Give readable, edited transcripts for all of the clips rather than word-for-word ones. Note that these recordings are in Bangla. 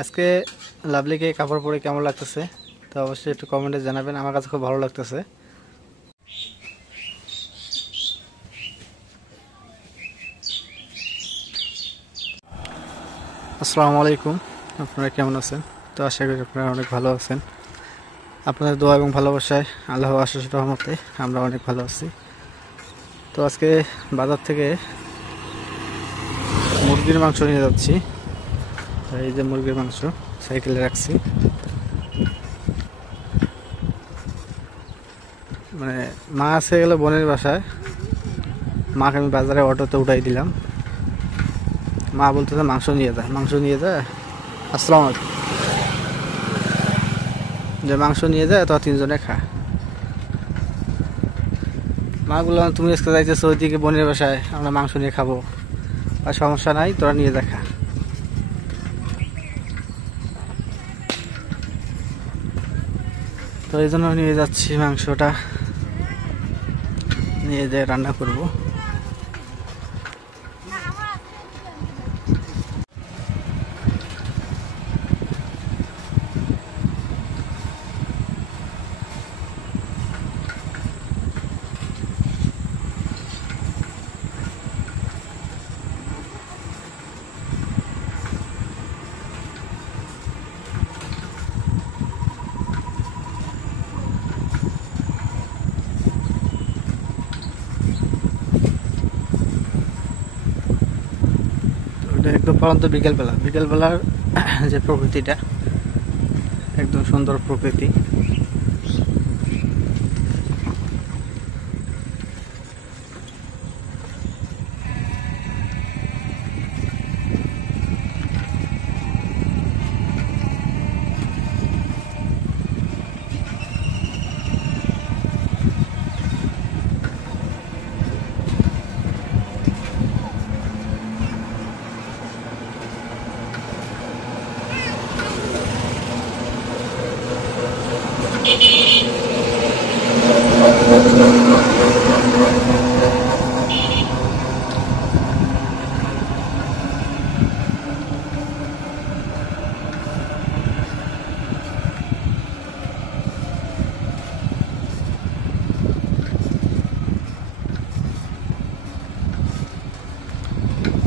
আজকে লাভলিকে কাপড় পরে কেমন লাগতেছে তো অবশ্যই একটু কমেন্টে জানাবেন। আমার কাছে খুব ভালো লাগতেছে। আসসালামু আলাইকুম, আপনারা কেমন আছেন? তো আশা করি আপনারা অনেক ভালো আছেন। আপনাদের দোয়া এবং ভালোবাসায় আল্লাহর আশীষ রহমতে আমরা অনেক ভালো আছি। তো আজকে বাজার থেকে মুরগির মাংস নিয়ে যাচ্ছি। এই যে মুরগির মাংস সাইকেলে রাখছি। মানে মা আছে গেল বোনের বাসায়, মাকে আমি বাজারে অটোতে উঠাই দিলাম। মা বলতেছে মাংস নিয়ে যায়। আসসালামু আলাইকুম। যে মাংস নিয়ে যায় তো তিনজনে খায়। মা বললাম তুমি আজকে যাইতেছো ওইদিকে বোনের বাসায়, আমরা মাংস নিয়ে খাবো, আর সমস্যা নাই, তোরা নিয়ে দেখা। তো এই জন্য নিয়ে যাচ্ছি, মাংসটা নিয়ে যেয়ে রান্না করবো। একদম পরন্ত বিকেলবেলার যে প্রকৃতিটা একদম সুন্দর প্রকৃতি।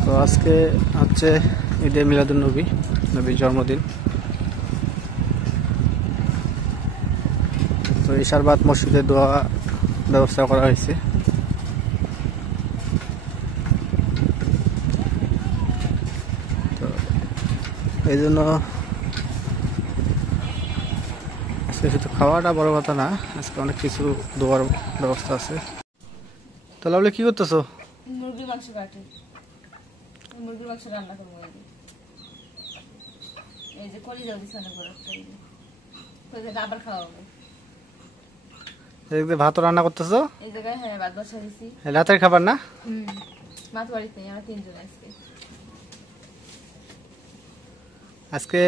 তো আজকে হচ্ছে ঈদে মিলাদুন নবী, নবীর জন্মদিন। তো ইশার বাদ মসজিদে দোয়া ব্যবস্থা করা হয়েছে। তো এই জন্য আজকে শুধু খাওয়াটা বড় কথা না, আজকে অনেক কিছু দোয়ার ব্যবস্থা আছে। তো লাভলি কি করতেছো? মুরগির মাংস কাটে, মুরগির মাংস রান্না করবো। এই যে কলি যাও দিচ্ছে অনেক বড় একটা, আবার খাওয়া হবে। ভাত রান্না করতেছো? এই জায়গায় হ্যাঁ ভাত বসা দিছি। রাতের খাবার না? মাছ বাড়িতে নেই, আমরা তিনজন আজকে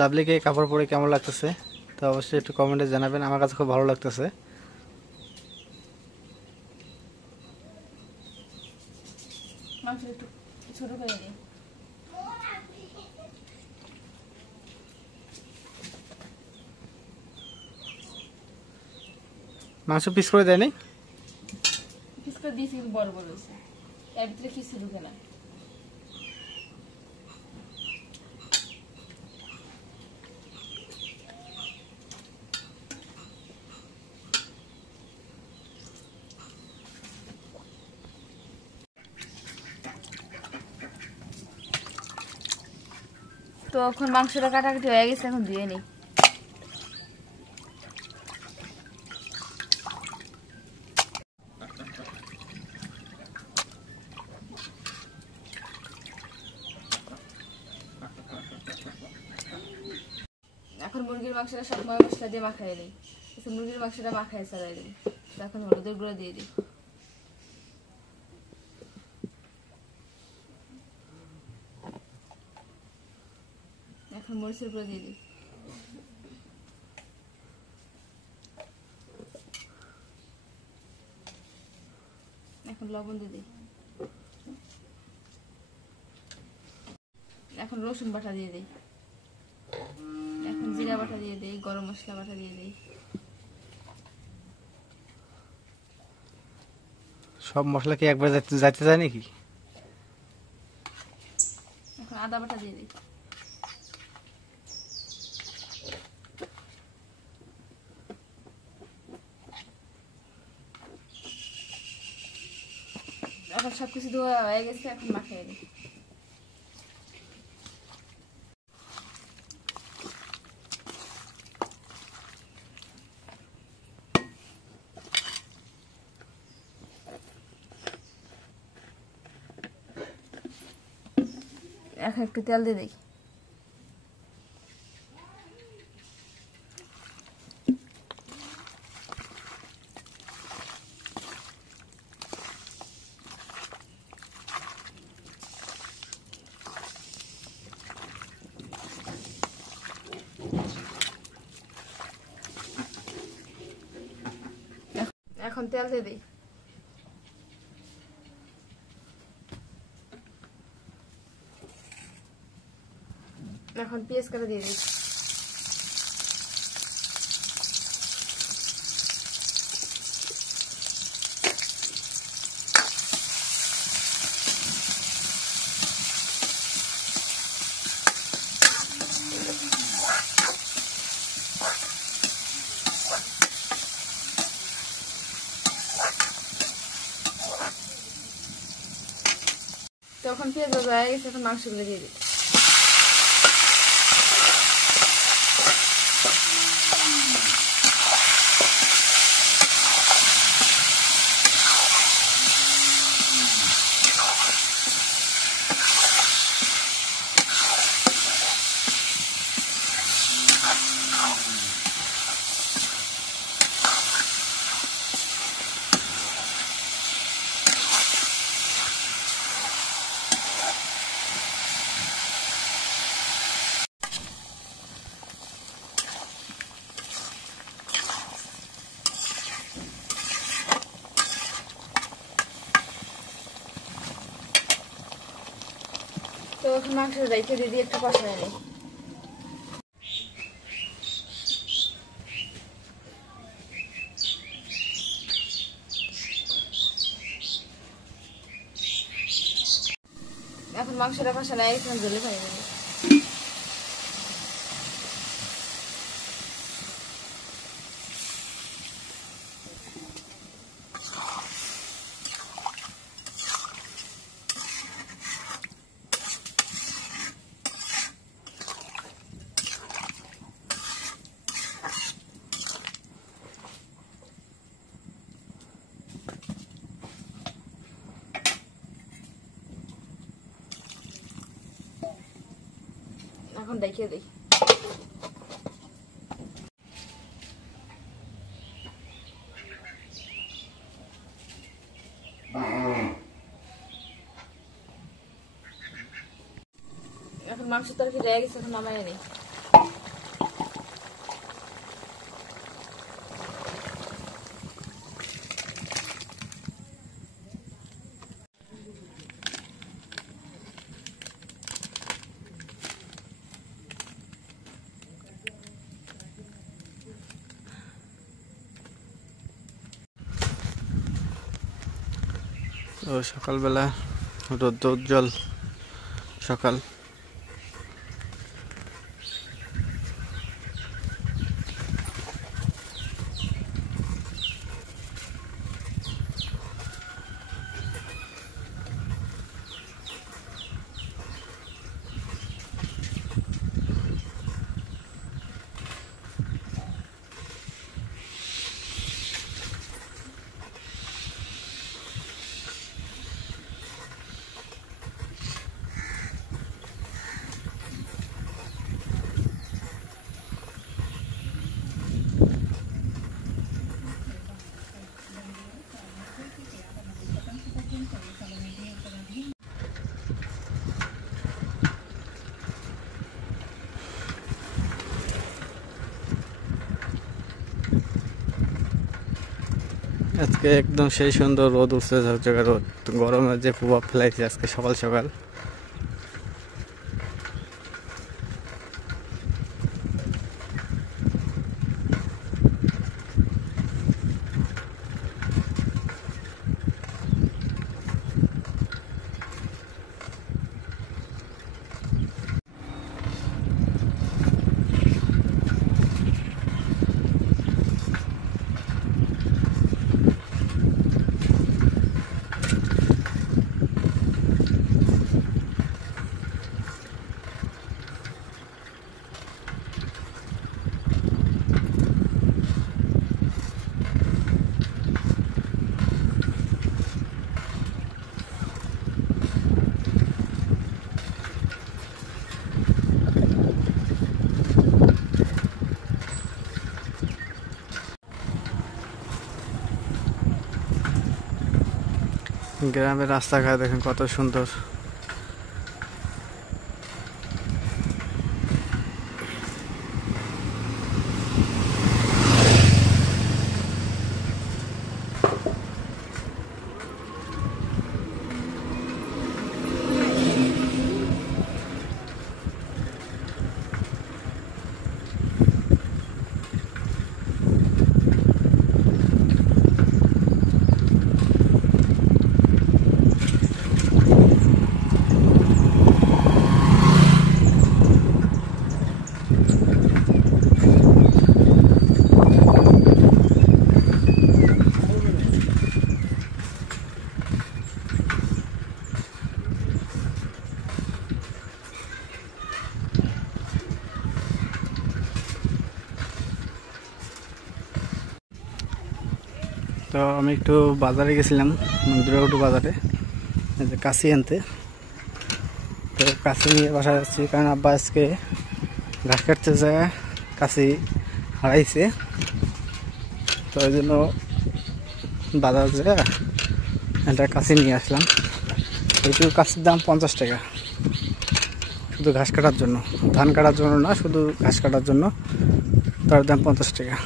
লাভলিকে কাপড় পরে কেমন লাগতেছে তো অবশ্যই একটু কমেন্টে জানাবেন। আমার কাছে খুব ভালো লাগতেছে। মাংস একটু ছোট করে দিই। মাংস পিস করে দেয়নি? পিস করে দিয়েছি, বড় বড় হয়েছে, এর ভিতরে কিছু ঢুকে না। তো এখন মাংসটা কাটাকাটি হয়ে গেছে, এখন ধুয়ে নিই। এখন মুরগির মাংসটা সব মশলা দিয়ে মাখাই দিই। মুরগির মাংসটা মাখাই ছাড়াই দিই। এখন হলুদের গুঁড়ো দিয়ে দিই। এখন মরিচের গুঁড়ো দিয়ে দিই। এখন লবণ দিয়ে দিই। এখন রসুন বাটা দিয়ে দিই। এখন জিরা বাটা দিয়ে দেই, গরম মশলা বাটা দিয়ে দেই। সব মশলা কি একবার যাইতে যায় নাকি? এখন আদা বাটা দিয়ে দিই। এখন সবকিছু ধোয়া হয়ে গেছে, এখন মাখিয়ে দিই। এখন একটু তেল দিয়ে দিই। এখন তেল দিয়ে দিই। এখন পেঁয়াজ কাটা দিয়ে দিই। তখন পেঁয়াজ ভাজা হয়ে গেছে, এখন মাংসগুলো দিয়ে দিই। তো এখন মাংস রেখে দিয়ে একটু কষায় নিই। এখন মাংসটা কষালে একটু জলে খাই দেবো। এখন দেখিয়ে দিই। এখন মাংস তরকারি রয়ে গেছে, এখন নামাই নিই। ও সকালবেলা রৌদ্র উজ্জ্বল সকাল। আজকে একদম সেই সুন্দর রোদ উঠছে, ঝকঝকে রোদ। গরমের যে প্রভাব ফেলাইছে আজকে সকাল সকাল। গ্রামের রাস্তাঘাট দেখেন কত সুন্দর। তো আমি একটু বাজারে গেছিলাম, দুর্গাপুর বাজারে, এই যে কাশি আনতে। তো কাশি নিয়ে বাসায় যাচ্ছি, কারণ আব্বা আজকে ঘাস কাটতে যায়, কাশি হারাইছে। তো ওই জন্য বাজার যায় একটা কাশি নিয়ে আসলাম। এইটুকু কাশির দাম 50 টাকা, শুধু ঘাস কাটার জন্য, ধান কাটার জন্য না, শুধু ঘাস কাটার জন্য তার দাম 50 টাকা।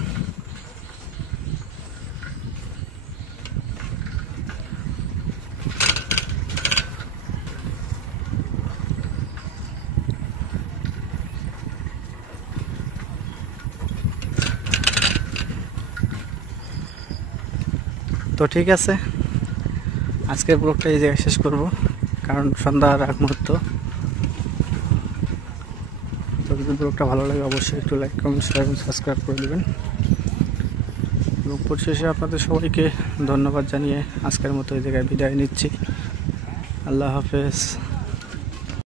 তো ঠিক আছে, আজকের ব্লগটা এই জায়গায় শেষ করব, কারণ সন্ধ্যার আগ মুহূর্ত। তো যদি ব্লগটা ভালো লাগে অবশ্যই একটু লাইক, কমেন্ট, শেয়ার এবং সাবস্ক্রাইব করে দেবেন। এবং পরিশেষে আপনাদের সবাইকে ধন্যবাদ জানিয়ে আজকের মতো এই জায়গায় বিদায় নিচ্ছি। আল্লাহ হাফেজ।